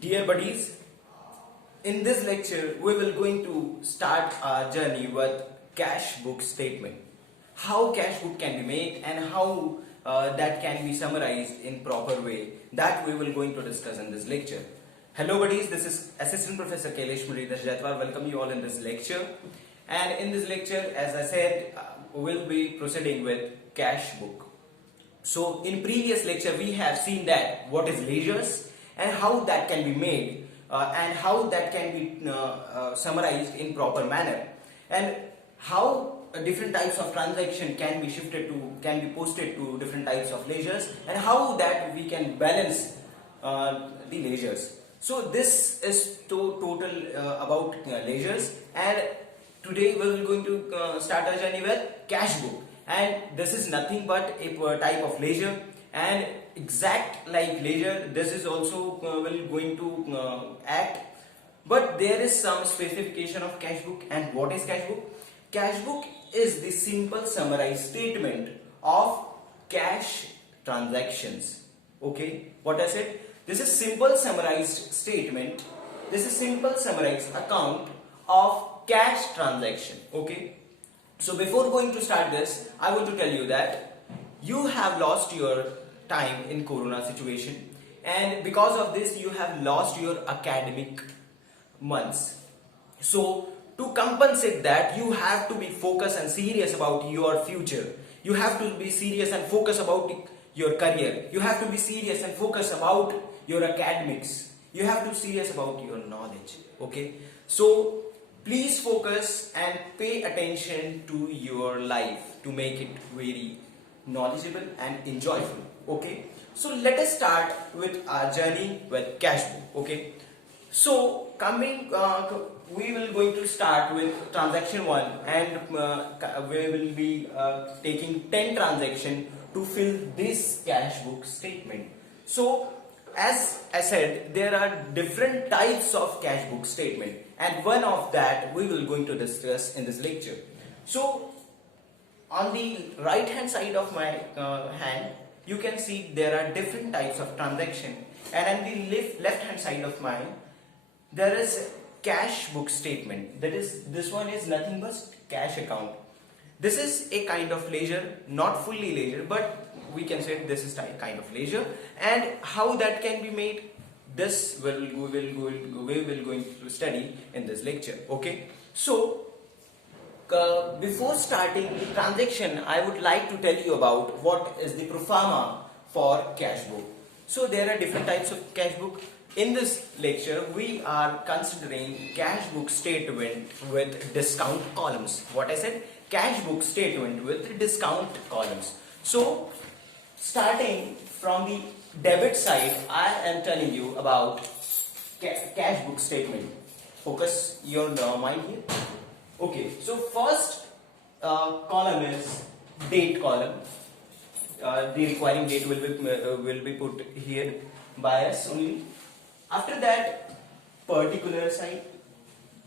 Dear buddies, in this lecture we will going to start our journey with cash book statement. How cash book can be made and how that can be summarized in proper way, that we will going to discuss in this lecture. Hello buddies, this is Assistant Professor Kailesh Muridhar Jatwar. Welcome you all in this lecture. And in this lecture, as I said, we'll be proceeding with cash book. So in previous lecture we have seen that what is ledgers and how that can be made and how that can be summarized in proper manner, and how different types of transaction can be posted to different types of ledgers, and how that we can balance the ledgers. So this is total about ledgers, and today we are going to start our journey with cash book. And this is nothing but a type of ledger, and exact like ledger, this is also going to act, but there is some specification of cash book. And what is cash book? Cash book is the simple summarized statement of cash transactions. Okay, what I said, this is simple summarized statement, this is simple summarized account of cash transaction. Okay, so before going to start this, I want to tell you that you have lost your time in corona situation, and because of this you have lost your academic months. So to compensate that, you have to be focused and serious about your future. You have to be serious and focus about your career. You have to be serious and focus about your academics. You have to be serious about your knowledge. Okay, so please focus and pay attention to your life to make it very knowledgeable and enjoyable. Okay, so let us start with our journey with cash book. Okay, so we will going to start with transaction 1, and we will be taking 10 transactions to fill this cash book statement. So as I said, there are different types of cash book statement, and one of that we will going to discuss in this lecture. So on the right hand side of my hand, you can see there are different types of transaction, and on the left hand side of mine there is cash book statement. That is, this one is nothing but cash account. This is a kind of ledger, not fully ledger, but we can say this is kind of ledger. And how that can be made, this we will going to study in this lecture. Okay, so before starting the transaction, I would like to tell you about what is the pro forma for cash book. So there are different types of cash book. In this lecture, we are considering cash book statement with discount columns. What I said, cash book statement with discount columns. So starting from the debit side, I am telling you about cash book statement. Focus your mind here. Okay, so first column is date column. The requiring date will be put here by us only. After that, particular side,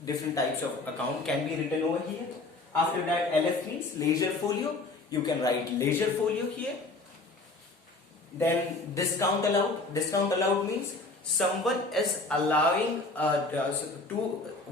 different types of account can be written over here. After that, LF means ledger folio. You can write ledger folio here. Then discount allowed. Discount allowed means someone is allowing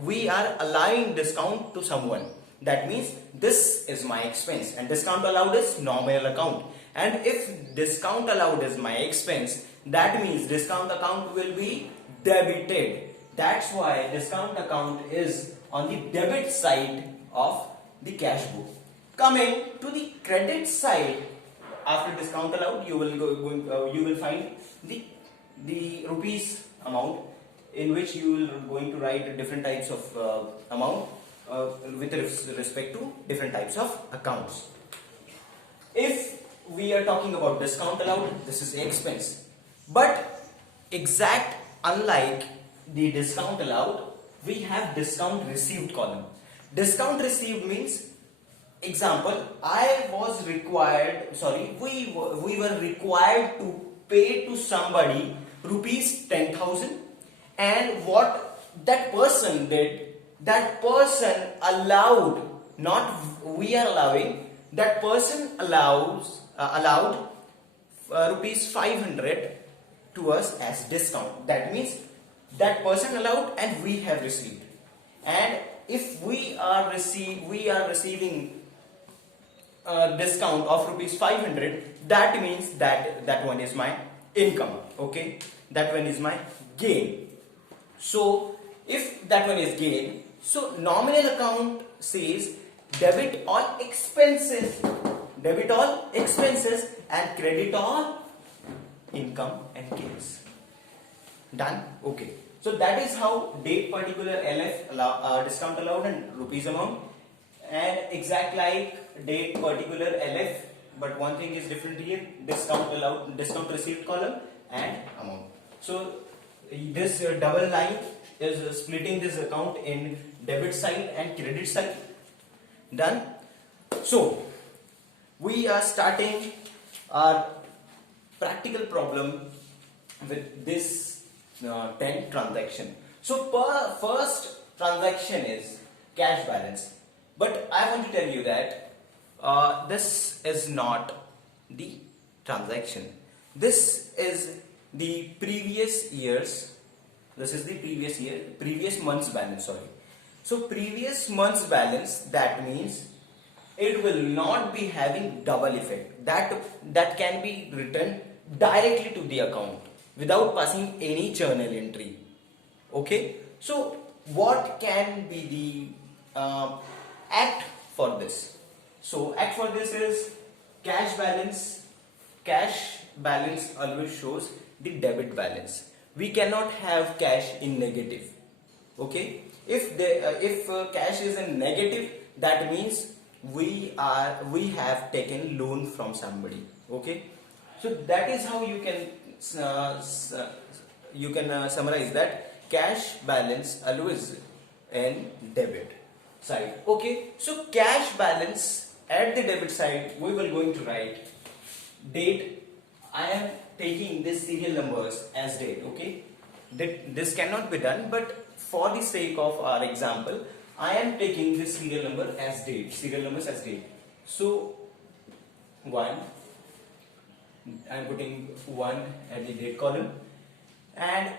we are allowing discount to someone. That means this is my expense, and discount allowed is nominal account. And if discount allowed is my expense, that means discount account will be debited. That's why discount account is on the debit side of the cash book. Coming to the credit side, after discount allowed, you will find the rupees amount, in which you will going to write different types of amount with respect to different types of accounts. If we are talking about discount allowed, this is expense. But exact unlike the discount allowed, we have discount received column. Discount received means, example, we were required to pay to somebody rupees 10,000, and what that person did, that person allowed, not we are allowing, that person allowed rupees 500 to us as discount. That means that person allowed and we have received. And if we are receiving a discount of rupees 500, that means that one is my income. Okay, that one is my gain. So if that one is gain, so nominal account says debit all expenses, and credit all income and gains. Done? Okay. So that is how date particular LF discount allowed and rupees amount, and exact like date particular LF, but one thing is different here, discount allowed, discount received column and amount. So this double line is splitting this account in debit side and credit side. Done? So we are starting our practical problem with this 10 transaction. So first transaction is cash balance, but I want to tell you that this is not the transaction. This is the previous year's. This is the previous month's balance. Sorry. So previous month's balance, that means it will not be having double effect. That can be written directly to the account without passing any journal entry. Okay. So what can be the act for this? So act for this is cash balance. Cash balance always shows the debit balance. We cannot have cash in negative. Okay. If cash is in negative, that means we have taken loan from somebody. Okay. So that is how you can summarize that cash balance always in debit side. Okay. So cash balance at the debit side, we will going to write date. I am taking this serial numbers as date. Okay. This cannot be done, but for the sake of our example, I am taking this serial number as date. Serial numbers as date. So 1. I am putting 1 at the date column, and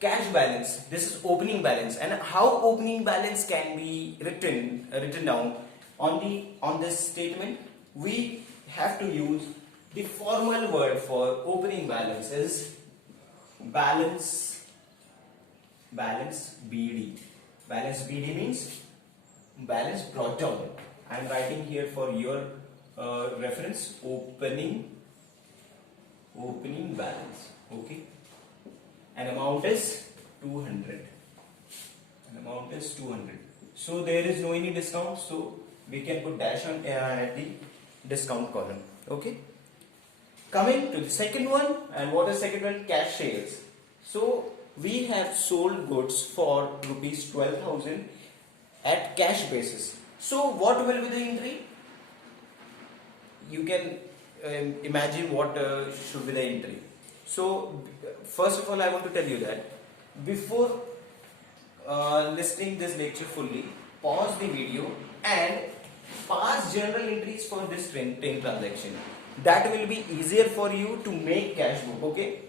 cash balance. This is opening balance, and how opening balance can be written down on this statement? We have to use the formal word for opening balance is balance BD. Balance BD means balance brought down. I am writing here for your reference opening balance. Okay, and amount is 200. So there is no any discount, so we can put dash on at the discount column. Okay. Coming to the second one, and what is second one? Cash sales. So we have sold goods for rupees 12,000 at cash basis. So what will be the entry? You can imagine what should be the entry. So first of all, I want to tell you that before listening this lecture fully, pause the video and pass journal entries for this 10 transaction. That will be easier for you to make cash book. Okay,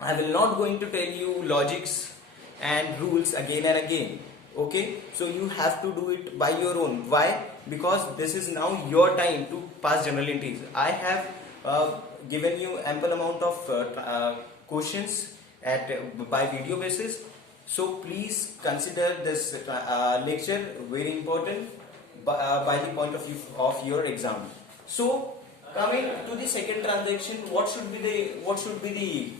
I will not going to tell you logics and rules again and again. Okay, so you have to do it by your own. Why? Because this is now your time to pass journal entries. I have given you ample amount of questions by video basis. So please consider this lecture very important by the point of view of your exam. So coming to the second transaction, what should be the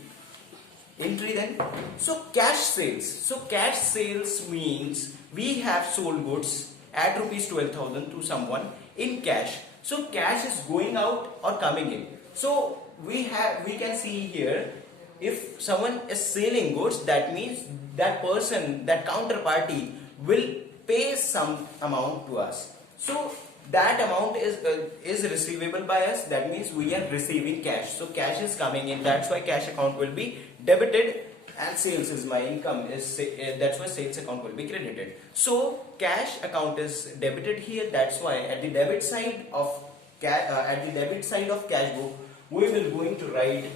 entry then? So cash sales. So cash sales means we have sold goods at rupees 12,000 to someone in cash. So cash is going out or coming in. So we can see here, if someone is selling goods, that means that person, that counterparty will pay some amount to us. So that amount is receivable by us. That means we are receiving cash. So cash is coming in. That's why cash account will be debited, and sales is my income. That's why sales account will be credited. So cash account is debited here. That's why at the debit side of cash book, we will going to write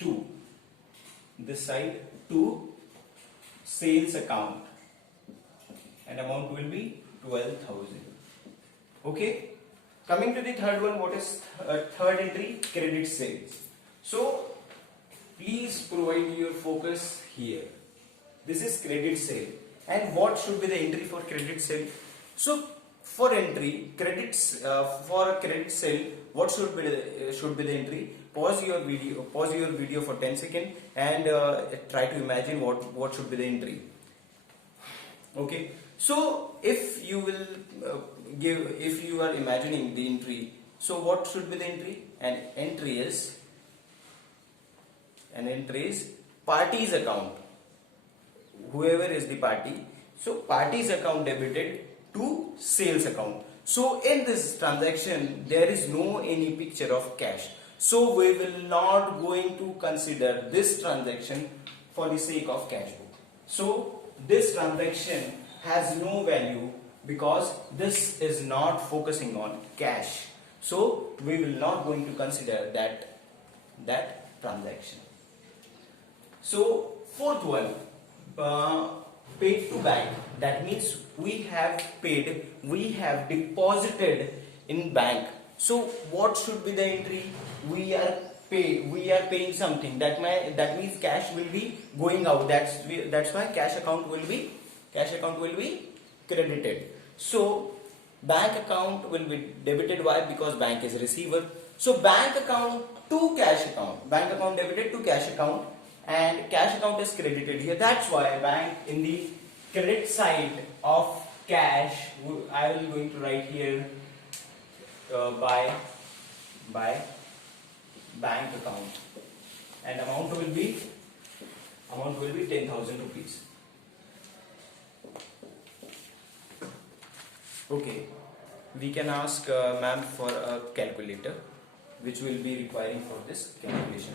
to this side to sales account, and amount will be 12,000. Okay. Coming to the third one, what is third entry? Credit sales. So please provide your focus here. This is credit sale, and what should be the entry for credit sale? So for entry credits, for credit sale, what should be the entry? Pause your video for 10 seconds and try to imagine what should be the entry. Okay, so if you will if you are imagining the entry, so what should be the entry? An entry is party's account, whoever is the party. So party's account debited to sales account. So in this transaction there is no any picture of cash, so we will not going to consider this transaction for the sake of cash book. So this transaction has no value because this is not focusing on cash, so we will not going to consider that transaction. So fourth one, paid to bank. That means we have deposited in bank. So what should be the entry? We are paying something. That means cash will be going out. That's why cash account will be credited. So bank account will be debited. Why? Because bank is receiver. So bank account to cash account. Bank account debited to cash account, and cash account is credited here. That's why bank in the credit side of cash, I will going to write here by bank account, and amount will be 10,000 rupees. Okay, we can ask ma'am for a calculator, which will be requiring for this calculation.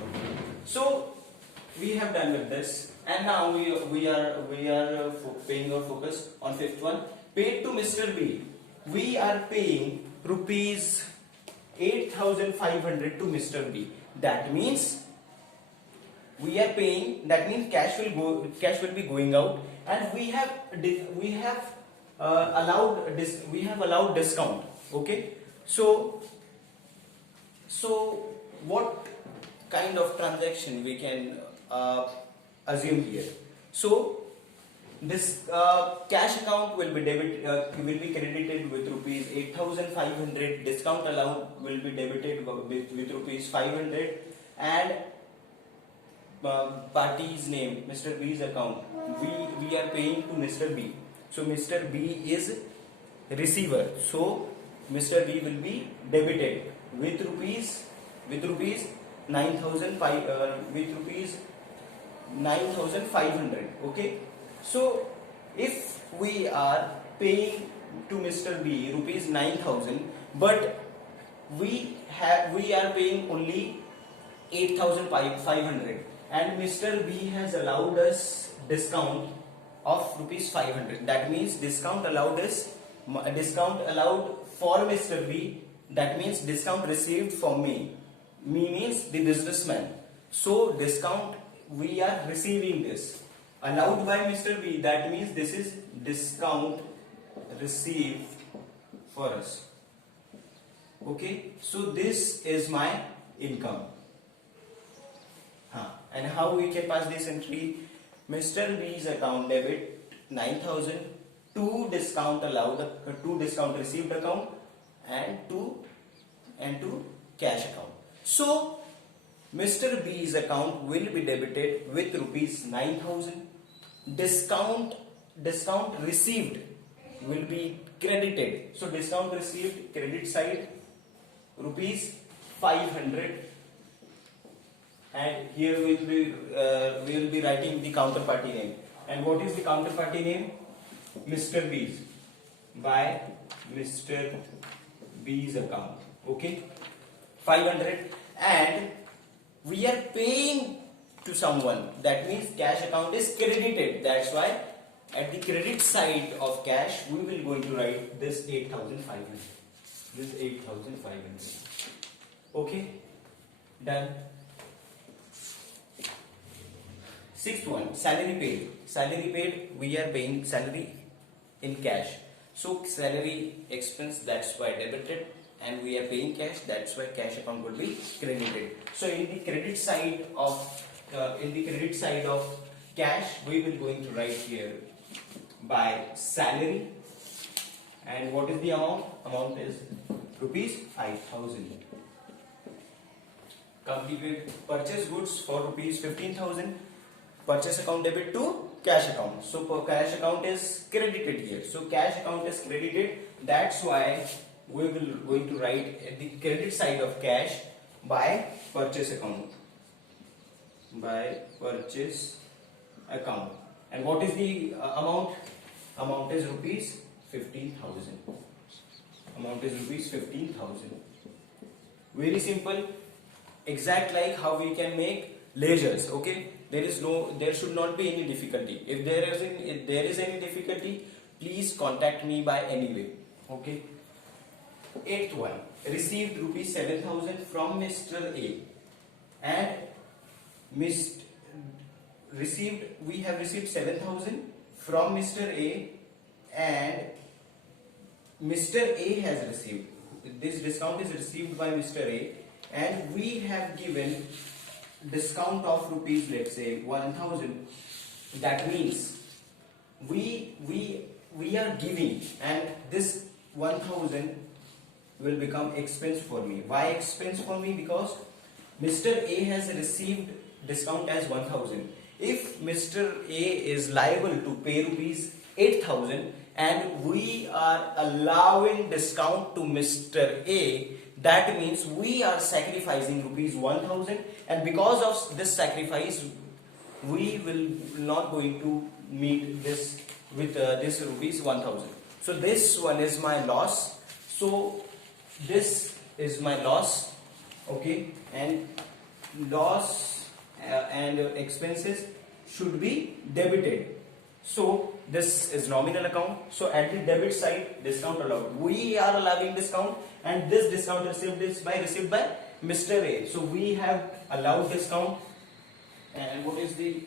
So we have done with this, and now we are paying our focus on fifth one. Paid to Mr. B. We are paying rupees 8,500 to Mr. B. That means we are paying. That means cash will be going out, and we have allowed discount. Okay. So what kind of transaction we can assume here? So this cash account will be credited with rupees 8,500. Discount allowed will be debited with rupees 500, and party's name, Mr. B's account, we are paying to Mr. B. So Mr. B is receiver. So Mr. B will be debited with rupees 9,500. Okay. So if we are paying to Mr. B rupees 9,000, but we are paying only 8,500, and Mr. B has allowed us discount of rupees 500. That means discount allowed for Mr. B. That means discount received from me means the businessman. So discount we are receiving this allowed by Mr. B. That means this is discount received for us. Okay, so this is my income. And how we can pass this entry? Mr. B's account debit 9,000 to discount received account, and to cash account. So Mr. B's account will be debited with rupees 9,000. Discount received will be credited. So discount received, credit side, rupees 500, and here we will be writing the counterparty name. And what is the counterparty name? Mr. B's, by Mr. B's account. Okay, 500, and we are paying to someone. That means cash account is credited. That's why at the credit side of cash we will going to write this 8,500. This 8,500. Okay, done. Sixth one, salary paid. Salary paid, we are paying salary in cash. So salary expense, that's why debited, and we are paying cash, that's why cash account will be credited. So in the credit side of cash, we will going to write here by salary, and what is the amount? Amount is rupees 5,000. Completed purchase goods for rupees 15,000. Purchase account debit to cash account. So cash account is credited here. So cash account is credited. That's why we will going to write at the credit side of cash by purchase account. By purchase account. And what is the amount? Amount is rupees 15,000. Amount is rupees 15,000. Very simple. Exact like how we can make ledgers. Okay. There should not be any difficulty. If there is any difficulty, please contact me by any way. Okay. Eighth one, received rupees 7,000 from Mr. A, and we have received 7,000 from Mr. A, and Mr. A has received. This discount is received by Mr. A, and we have given discount of rupees, let's say 1,000. That means we are giving, and this 1,000 will become expense for me. Why expense for me? Because Mr. A has received discount as 1,000. If Mr. A is liable to pay rupees 8,000 and we are allowing discount to Mr. A, that means we are sacrificing rupees 1,000, and because of this sacrifice we will not going to meet this with this rupees 1,000. So this one is my loss. So this is my loss. Okay, and loss and expenses should be debited. So this is nominal account. So at the debit side, discount allowed. We are allowing discount, and this discount received by Mr. A. So we have allowed discount. And what is the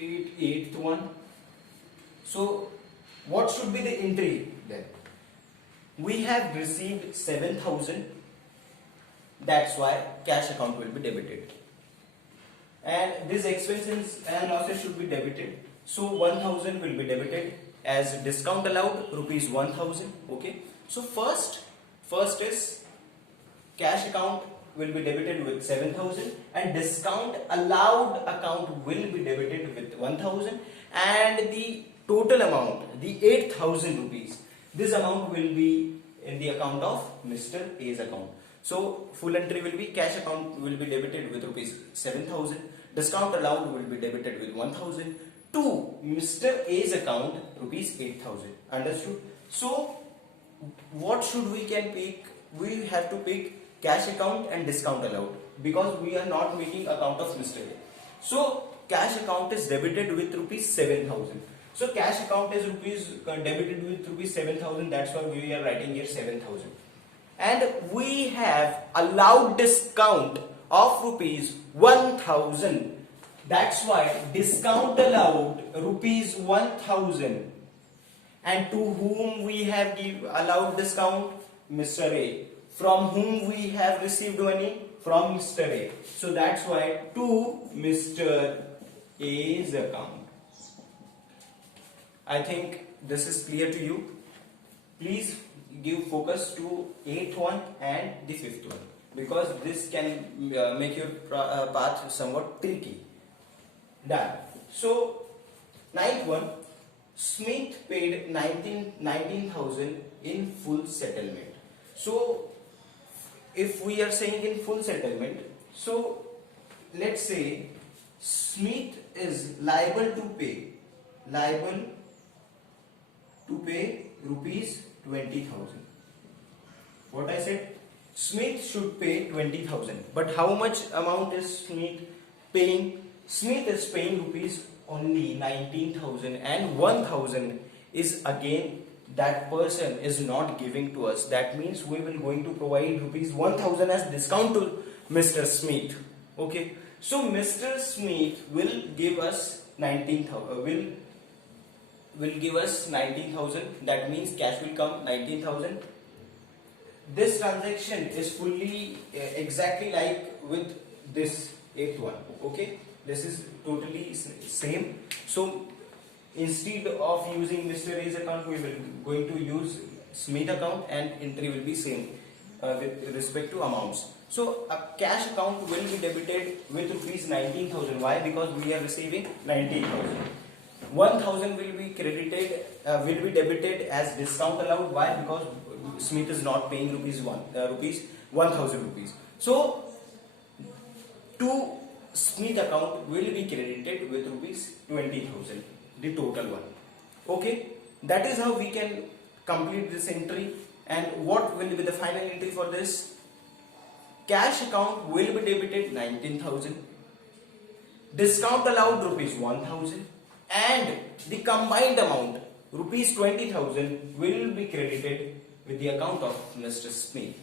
eighth one? So what should be the entry then? We have received 7,000. That's why cash account will be debited. And these expenses and losses should be debited. So 1,000 will be debited as discount allowed, rupees 1,000. Okay. So first is cash account will be debited with 7,000, and discount allowed account will be debited with 1,000, and the total amount, the 8,000 rupees, this amount will be in the account of Mr. A's account. So full entry will be cash account will be debited with rupees 7,000, discount allowed will be debited with 1,000, to Mr. A's account rupees 8,000. Understood? So what should we can pick? We have to pick cash account and discount allowed, because we are not making account of Mr. A. So cash account is debited with rupees 7,000. So cash account is debited with rupees 7,000. That's why we are writing here 7,000. And we have allowed discount of rupees 1,000. That's why discount allowed rupees 1,000. And to whom we have allowed discount? Mr. A. From whom we have received money? From Mr. A. So that's why to Mr. A's account. I think this is clear to you. Please give focus to 8th one and the 5th one, because this can make your path somewhat tricky. Done. So 9th one, Smith paid 19,000 in full settlement. So if we are saying in full settlement, so let's say Smith is liable to pay rupees 20,000. What I said? Smith should pay 20,000. But how much amount is Smith paying? Smith is paying rupees only 19,000, and 1,000 is again that person is not giving to us. That means we will going to provide rupees 1,000 as discount to Mr. Smith. Okay. So Mr. Smith will give us 19,000. Will give us 19,000. That means cash will come 19,000. This transaction is fully exactly like with this eighth one. Okay, this is totally same. So instead of using Mr. A's account, we will going to use Smith account, and entry will be same with respect to amounts. So a cash account will be debited with rupees 19,000. Why? Because we are receiving 19,000. 1,000 will be credited, will be debited as discount allowed. Why? Because Smith is not paying rupees 1,000 rupees. So to Smith account will be credited with rupees 20,000, the total one. Okay, that is how we can complete this entry. And what will be the final entry for this? Cash account will be debited 19,000, discount allowed rupees 1,000, and the combined amount rupees 20,000 will be credited with the account of Mr. Smith.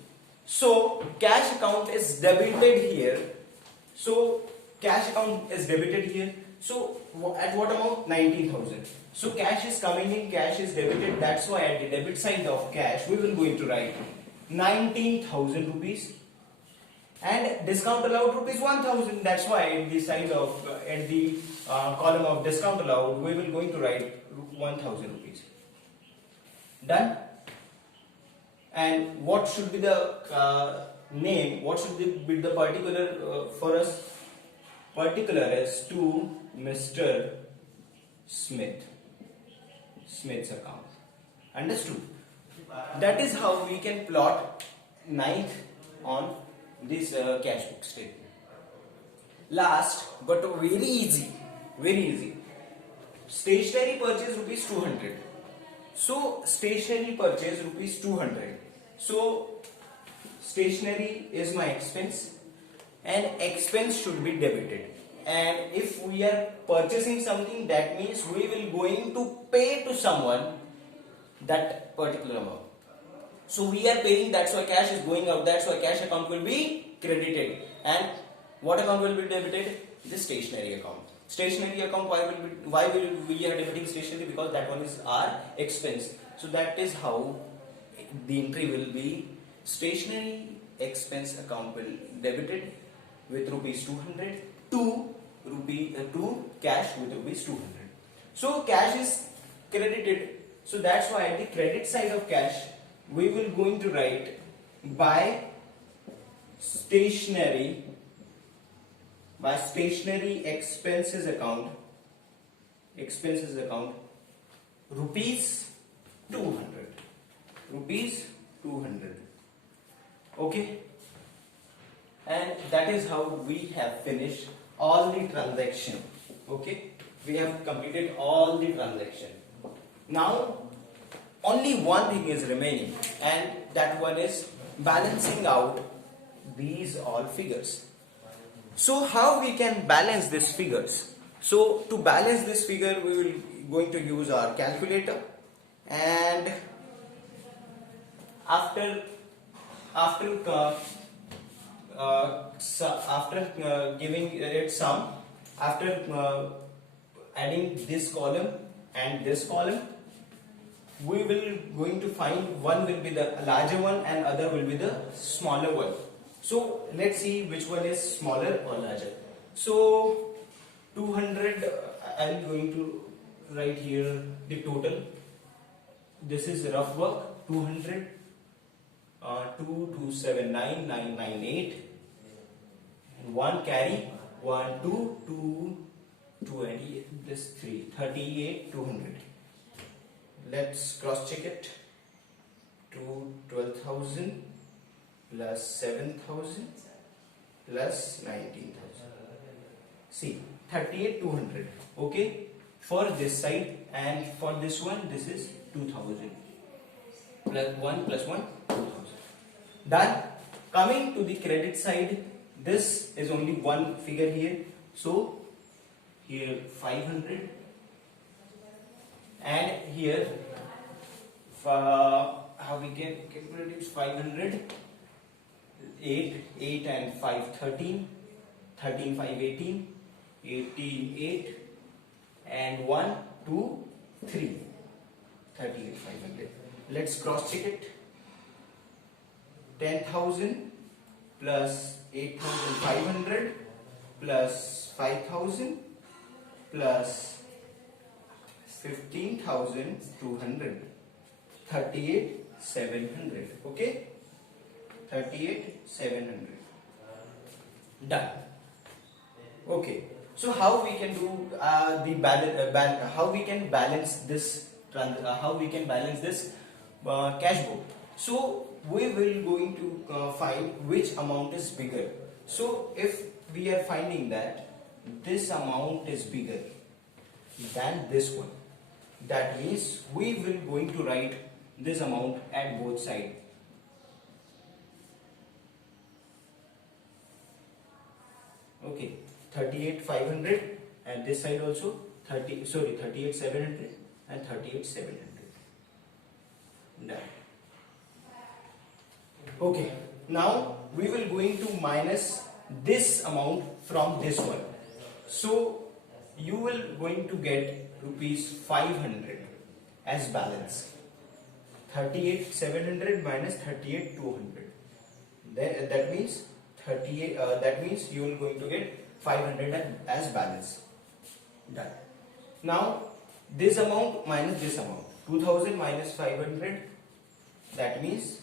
So cash account is debited here. So cash account is debited here. So at what amount? 19,000. So cash is coming in, cash is debited. That's why at the debit side of cash we will going to write 19,000 rupees, and discount allowed rupees 1,000. That's why at the side of at the column of discount allowed we will going to write 1,000 rupees. Done. And what should be the name? What should be the particular for us? Particular is to Mr. Smith's account. Understood? That is how we can plot ninth on this cash book statement. Last but very easy. Stationery purchase rupees 200. So stationery purchase rupees 200. So stationery is my expense, and expense should be debited. And if we are purchasing something, that means we will going to pay to someone that particular amount. So we are paying, that's why cash is going out, that's why cash account will be credited. And what account will be debited? The stationery account. Stationery account, why will we are debiting stationery? Because that one is our expense. So that is how the entry will be. Stationery expense account will debited with rupees 200 to cash with rupees 200. So cash is credited. So that's why at the credit side of cash we will going to write by stationery expenses account rupees 200. Okay, and that is how we have finished all the transaction. Okay, we have completed all the transaction. Now only one thing is remaining, and that one is balancing out these all figures. So how we can balance these figures? So to balance this figure we will going to use our calculator, and after giving it sum, after adding this column and this column, we will going to find one will be the larger one and other will be the smaller one. So let's see which one is smaller or larger. So 200, I am going to write here the total. This is rough work. 200, 2,279,998, and 1 carry, 1, 2, 2, 20, this 3, 38,200. Let's cross check it. 12,000 plus 7,000 plus 19,000. See, 38,200. Okay, for this side, and for this one, this is 2,000. Plus 1 plus 1, 2,000. Done. Coming to the credit side, this is only one figure here. So here 500, and here how we can calculate it? 500, 8 and 5, 13, 13 5 18, 18 8, and 1 2 3, 38 500. Let's cross check it. 10,000 plus 8,500 plus 5,000 plus 15,200, 38,700. Okay, 38,700. Done. Okay. So how we can do the balance? How we can balance this? How we can balance this cash book? So we will going to find which amount is bigger. So if we are finding that this amount is bigger than this one, that means we will going to write this amount at both sides. Okay, 38,500, and this side also 38,700 and 38,700. Done. Okay, now we will going to minus this amount from this one. So you will going to get rupees 500 as balance. 38,700 minus 38,200. Then that means 38. That means you will going to get 500 as balance. Done. Now this amount minus this amount. 2,000 minus 500. That means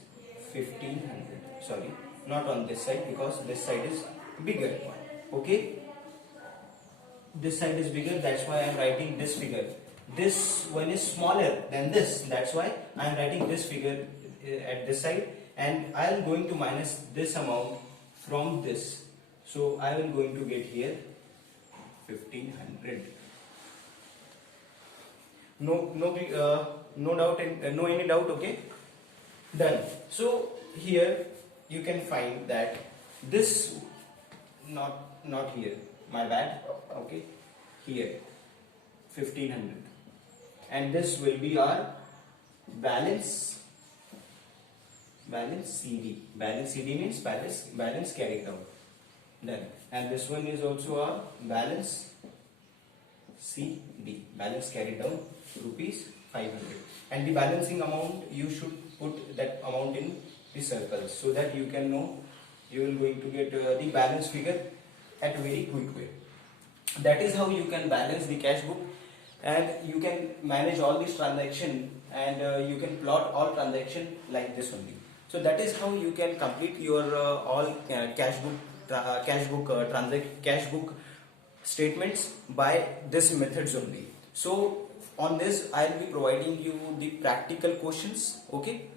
1,500. Sorry, not on this side because this side is bigger one. Okay. This side is bigger. That's why I am writing this figure. This one is smaller than this. That's why I am writing this figure at this side, and I am going to minus this amount from this. So I will going to get here 1,500. No doubt and no any doubt. Okay, done. So here you can find that this not here. My bad. Okay, here 1,500, and this will be our balance CD. Balance CD means balance carried out. Done. And this one is also our balance CD. Balance carried down rupees 500. And the balancing amount, you should put that amount in the circles so that you can know you will going to get the balance figure at a very quick way. That is how you can balance the cash book, and you can manage all these transaction, and you can plot all transaction like this only. So that is how you can complete your all cash book statements by this methods only. So on this I will be providing you the practical questions, okay,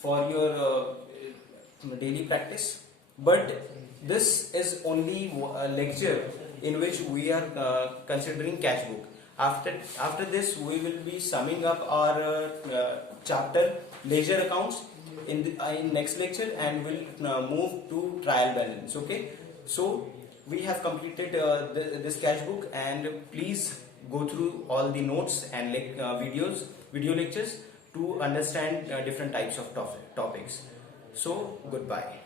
for your daily practice. But this is only a lecture in which we are considering cash book. After this we will be summing up our chapter ledger accounts in next lecture, and we'll move to trial balance. Okay, so we have completed this cash book, and please go through all the notes and video lectures to understand different types of topics. So goodbye.